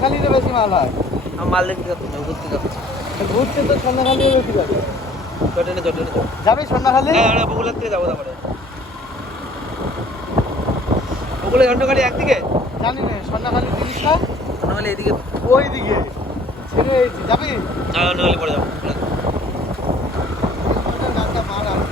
সন্ধ্যাখালিতে বেশি মাল হয়। আমি মাল দেখতে যাচ্ছি না, ঘুরতে যাচ্ছি। ঘুরতে তো সন্ধ্যাখালি বেশি যাবে। চটেনে যাবি সন্ধ্যাখালি? হ্যাঁ, আমরা বগুড়ার থেকে যাবো তারপরে। বগুড়া ঝন্ডাখালি একদিকে, জানি না সন্ধ্যাখালি জিনিসটা ঝন্ডাখালি এদিকে। ওই দিকে ছেড়ে যাবি? না, ঝন্ডাখালি পরে যাবো। রাস্তা মাল আছে।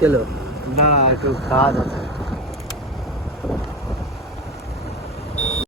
চলো। না একটু কাজ আছে।